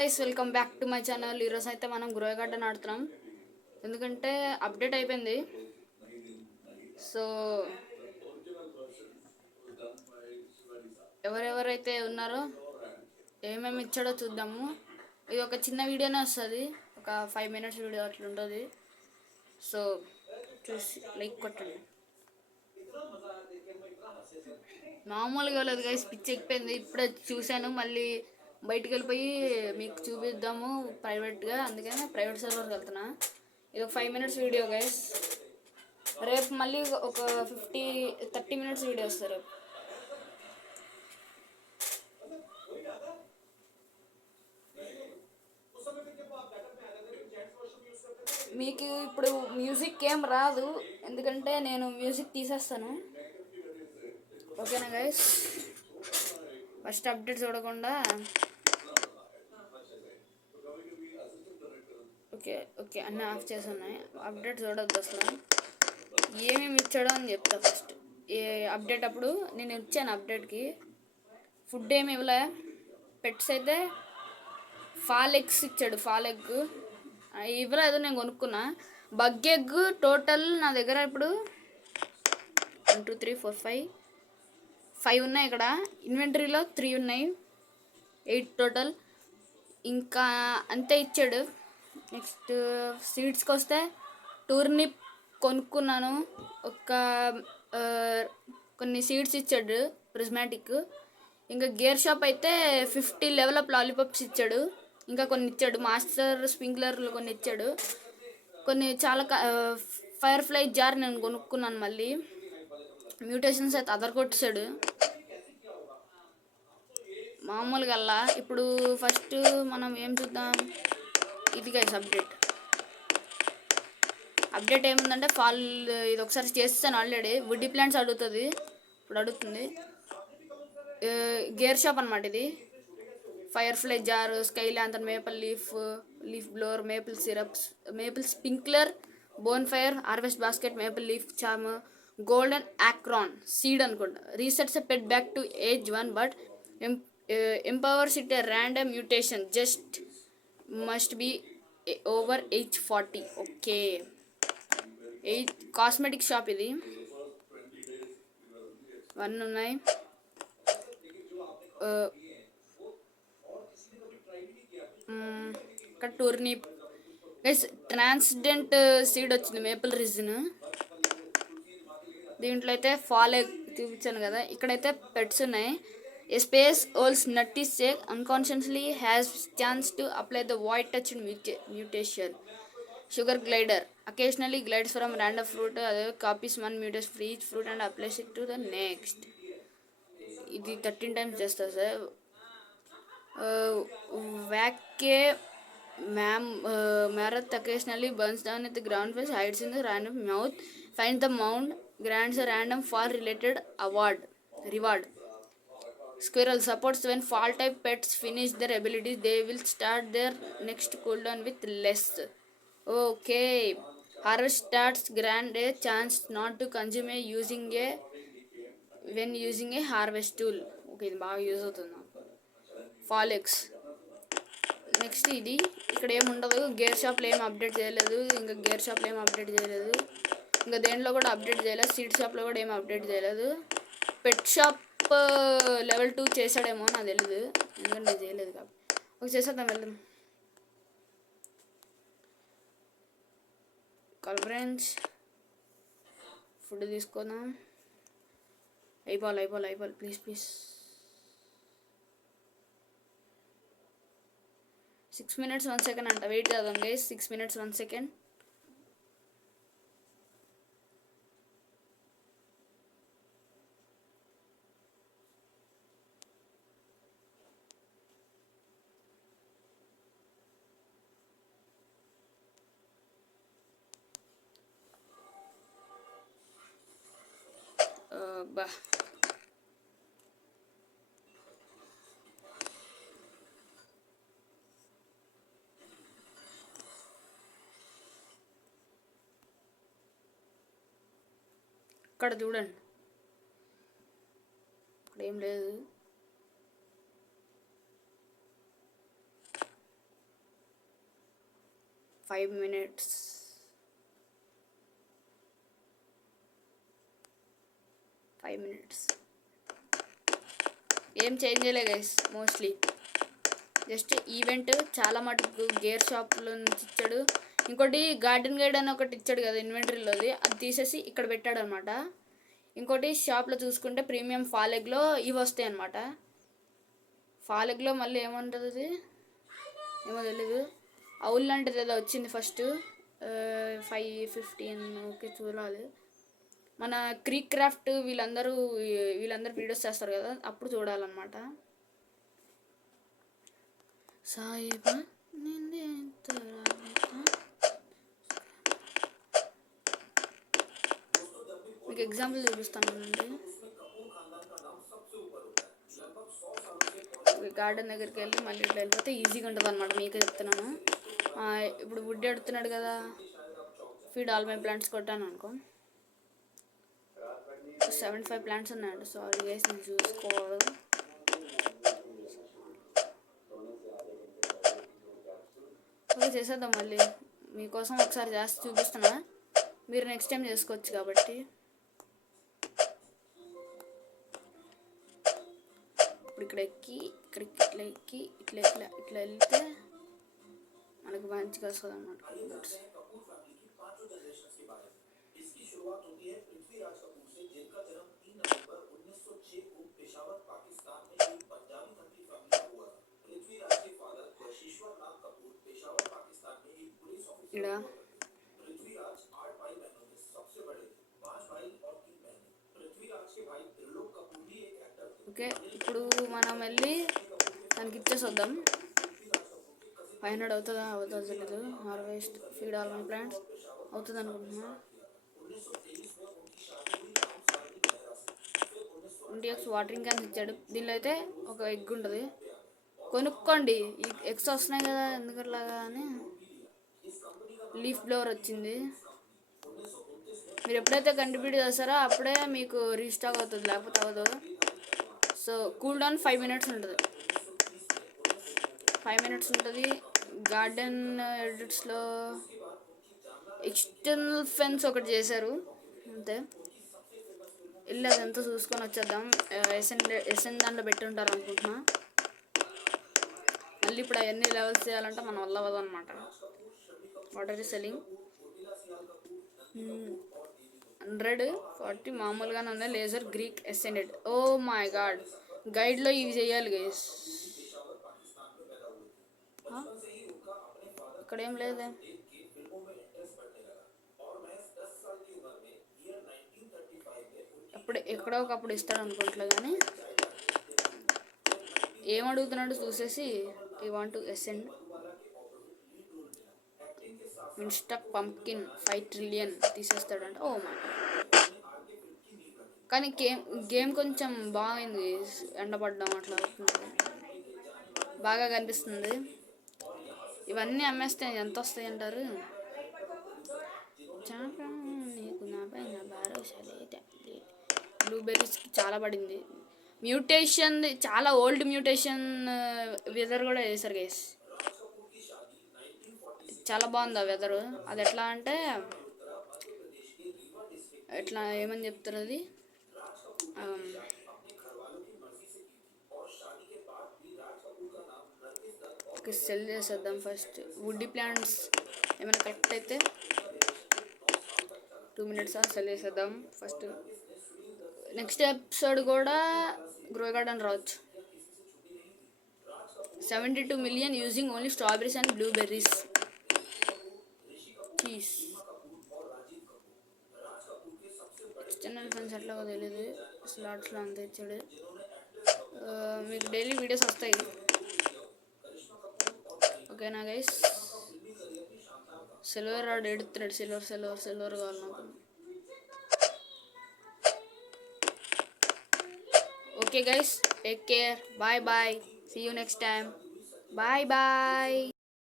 Guys welcome back to my channel. ఈరోజు అయితే మనం గ్రో గార్డెన్ ఆడుతున్నాం, ఎందుకంటే అప్డేట్ అయిపోయింది. సో ఎవరెవరైతే ఉన్నారో ఏమేమి ఇచ్చాడో చూద్దాము. ఇది ఒక చిన్న వీడియోనే వస్తుంది, ఒక 5 minutes వీడియో అట్లా ఉంటుంది. సో చూసి లైక్ కొట్టండి. మామూలుగా లేదు గైస్, పిచ్చి ఎక్కిపోయింది. ఇప్పుడే చూశాను, మళ్ళీ బయటికి వెళ్ళిపోయి మీకు చూపిద్దాము ప్రైవేట్గా, అందుకని ప్రైవేట్ సర్వర్కి వెళ్తున్నా. ఇది ఒక 5 minutes వీడియో గైస్. రేపు మళ్ళీ ఒక 30 minutes వీడియో వస్తారు. మీకు ఇప్పుడు మ్యూజిక్ ఏం రాదు, ఎందుకంటే నేను మ్యూజిక్ తీసేస్తాను. ఓకేనా గైస్? ఫస్ట్ అప్డేట్ చూడకుండా ఓకే అన్నీ ఆఫ్ చేసి ఉన్నాయి. అప్డేట్ చూడొద్దు అసలు. ఏమేమి ఇచ్చాడో అని చెప్తా. ఫస్ట్ ఏ అప్డేట్ అప్పుడు నేను ఇచ్చాను అప్డేట్కి. ఫుడ్ ఏమి ఇవ్వలే. పెట్స్ అయితే ఫాల్ ఎగ్స్ ఇచ్చాడు. ఫాల్ ఎగ్ ఇవ్వలేదు, నేను కొనుక్కున్నా. బగ్ ఎగ్ టోటల్ నా దగ్గర ఇప్పుడు 1 2 3 4 5 ఉన్నాయి. ఇక్కడ ఇన్వెంటరీలో 3 ఉన్నాయి, 8 టోటల్. ఇంకా అంతే ఇచ్చాడు. నెక్స్ట్ సీడ్స్కి వస్తే టూర్నిప్ కొనుక్కున్నాను. కొన్ని సీడ్స్ ఇచ్చాడు ప్రిజ్మాటిక్. ఇంకా గేర్ షాప్ అయితే 50 లెవెల్ లాలీపాప్స్ ఇచ్చాడు. ఇంకా కొన్ని ఇచ్చాడు, మాస్టర్ స్ప్రింక్లర్లు కొన్ని ఇచ్చాడు. కొన్ని చాలా ఫైర్ ఫ్లై జార్ నేను కొనుక్కున్నాను. మళ్ళీ మ్యూటేషన్స్ అయితే అదర్ కొట్టేశాడు మామూలుగా. అలా ఇప్పుడు ఫస్ట్ మనం ఏం చూద్దాం. ఇది గైస్ అప్డేట్ ఏముందంటే ఫాల్, ఇది ఒకసారి చేస్తాను ఆల్రెడీ. వుడ్డీ ప్లాంట్స్ అడుగుతుంది, ఇప్పుడు అడుగుతుంది. గేర్ షాప్ అనమాట ఇది. Firefly jar, sky lantern, maple leaf blower, maple syrups, maple sprinkler, bonfire, harvest basket, maple leaf charm, golden acorn seed అనుకుంటా. Resets a pet back to age 1 but empowers it a random mutation, just must be over age 40. Okay, cosmetic shop ఇది. 1 ఉన్నాయి. ఇక్కడ టూర్నిప్ guys, ట్రాన్స్డెంట్ seed వచ్చింది, maple resin. దీంట్లో అయితే fall egg చూపించాను కదా. ఇక్కడైతే పెట్స్ ఉన్నాయి. A space holds nutty shake unconsciously has chance to apply the void touch mutation. Sugar glider occasionally glides from random fruit, copies one mutation for each fruit and applies it to the next. ఇది 13 times చేస్తా sir. Vacay Marath occasionally burns down at the ground face, hides in the random mouth, finds the mound, grants a random fall related reward. Squirrel supports when fall type pets finish their abilities, they will start their next cooldown with less. Okay. Harvest starts grant a chance not to consume when using a harvest tool. Okay, ఇది బాగా use అవుతుంది నాకు. Fall eggs next ఇది. ఇక్కడ ఏముండదు, gear షాప్లో ఏం update చేయలేదు. ఇంకా దేంట్లో కూడా అప్డేట్ చేయలేదు. సీడ్ షాప్లో కూడా ఏం అప్డేట్ చేయలేదు. పెట్ షాప్ లెవెల్ 2 చేశాడేమో, నాకు తెలియదు, ఎందుకంటే చేయలేదు కాబట్టి. ఒక చేసేద్దాం, వెళ్దాం. కల్బ్రెన్స్ ఫుడ్ తీసుకుందాం. అయిపోవాలి ప్లీజ్. 6 minutes 1 second అంట. వెయిట్ చేద్దాం గైస్. 6 minutes 1 second. బా ఇక్కడ చూడండి, ఇక్కడ ఏం లేదు. 5 minutes. ఏం చేంజ్ చేయలే గైస్, మోస్ట్లీ జస్ట్ ఈవెంట్ చాలా మటుకు గేర్ షాప్లో నుంచి ఇచ్చాడు. ఇంకోటి గార్డెన్ గైడ్ అని ఒకటి ఇచ్చాడు కదా ఇన్వెంటరీలోది, అది తీసేసి ఇక్కడ పెట్టాడు అనమాట. ఇంకోటి షాప్లో చూసుకుంటే ప్రీమియం ఫాలెగ్లో ఇవి వస్తాయి అనమాట. ఫాలెగ్లో మళ్ళీ ఏముంటుంది అది ఏమో తెలీదు. అవుల్ లాంటిది ఏదో వచ్చింది ఫస్ట్ 515. ఓకే చూడాలి. మన క్రీక్ క్రాఫ్ట్ వీళ్ళందరూ వీడియోస్ చేస్తారు కదా, అప్పుడు చూడాలన్నమాట. సాయిబా మీకు ఎగ్జాంపుల్ చూపిస్తాను. గార్డెన్ దగ్గరికి వెళ్ళి మళ్ళీ ఇట్లా వెళ్ళిపోతే ఈజీగా ఉంటుంది అనమాట. మీకే చెప్తున్నాను. ఇప్పుడు వుడ్ ఎడుతున్నాడు కదా, ఫీడ్ ఆల్ మై ప్లాంట్స్ కొట్టాను అనుకో, 75 ప్లాంట్స్ ఉన్నాయండి. సారీ గైస్, నేను చూసుకోవాలి. ఓకే చేసేద్దాం. మళ్ళీ మీకోసం ఒకసారి చేసి చూపిస్తున్నా, మీరు నెక్స్ట్ టైం చేసుకోవచ్చు కాబట్టి. ఇప్పుడు ఇక్కడ ఎక్కి ఇక్కడికి ఇట్లా ఎక్కి ఇట్లా ఇట్లా ఇట్లా వెళ్తే మనకు మంచిగా వస్తుంది అన్నమాట. ఇక్కడ ఓకే, ఇప్పుడు మనం వెళ్ళి దానికి ఇచ్చేసి వద్దాం. 500 అవుతుందా అవుతుందో తెలీదు. Harvest feed all my plants అవుతుంది అనుకుంటున్నా. ఇండియాక్స్ వాటరింగ్ క్యాన్స్ ఇచ్చాడు. దీనిలో అయితే ఒక ఎగ్ ఉంటుంది, కొనుక్కోండి. ఈ ఎగ్స్ వస్తున్నాయి కదా ఎందుకట్లాగా అని. లీఫ్ బ్లోవర్ వచ్చింది. మీరు ఎప్పుడైతే కంట్రిబ్యూట్ చేస్తారో అప్పుడే మీకు రీస్టాక్ అవుతుంది, లేకపోతే అవ్వదు. సో కూల్ డౌన్ 5 minutes ఉంటుంది. 5 minutes ఉంటుంది. గార్డెన్ ఎడిట్స్లో ఎక్స్టర్నల్ ఫెన్స్ ఒకటి చేశారు అంతే. వెళ్ళి అదంతా చూసుకొని వచ్చేద్దాం. ఎస్ఎన్ దాంట్లో పెట్టుంటారు అనుకుంటున్నా. మళ్ళీ ఇప్పుడు అవన్నీ లెవెల్స్ చేయాలంటే మన వల్ల అవ్వదు అనమాట. వాటర్ సెల్లింగ్ 140 మామూలుగానే ఉన్నాయి. Laser greek ascended. Oh my god, గైడ్లో ఇవి చేయాలి గైస్. ఇక్కడ ఏం లేదే. అప్పుడు ఎక్కడో ఒకప్పుడు ఇస్తాడు అనుకోవట్లే కానీ ఏం అడుగుతున్నాడు చూసేసి I want to ascend in stock pumpkin 5 trillion తీసేస్తాడంట. ఓ మై, కానీ గేమ్ కొంచెం బాగుంది. ఎండపడ్డం అట్లా అవుతుంది, బాగా కనిపిస్తుంది. ఇవన్నీ అమ్మేస్తే ఎంత వస్తాయి అంటారు? నీకు నాపై నా భరోసా లేదా? బ్లూబెర్రీస్కి చాలా పడింది. మ్యూటేషన్ చాలా ఓల్డ్ మ్యూటేషన్ వెదర్ కూడా వేశారు గైస్. చాలా బాగుంది ఆ వెదరు. అది ఎట్లా అంటే ఎట్లా ఏమని చెప్తారు అది, సెల్ చేసేద్దాం ఫస్ట్. వుడ్డీ ప్లాంట్స్ ఏమైనా కరెక్ట్ అయితే 2 minutes సెల్ చేసేద్దాం ఫస్ట్. నెక్స్ట్ ఎపిసోడ్ కూడా గ్రో గార్డెన్ రావచ్చు. 72 million using only strawberries and blueberries. Cheese external fence ఎట్లాగో తెలియదు. స్లాట్స్లో అంత ఇచ్చాడు. మీకు డైలీ వీడియోస్ వస్తాయి ఓకేనా గైస్. సిల్వర్ రాడ్ ఎడుతున్నాడు. సిల్వర్ కావాలి నాకు. Okay guys, take care. Bye bye. See you next time. Bye bye.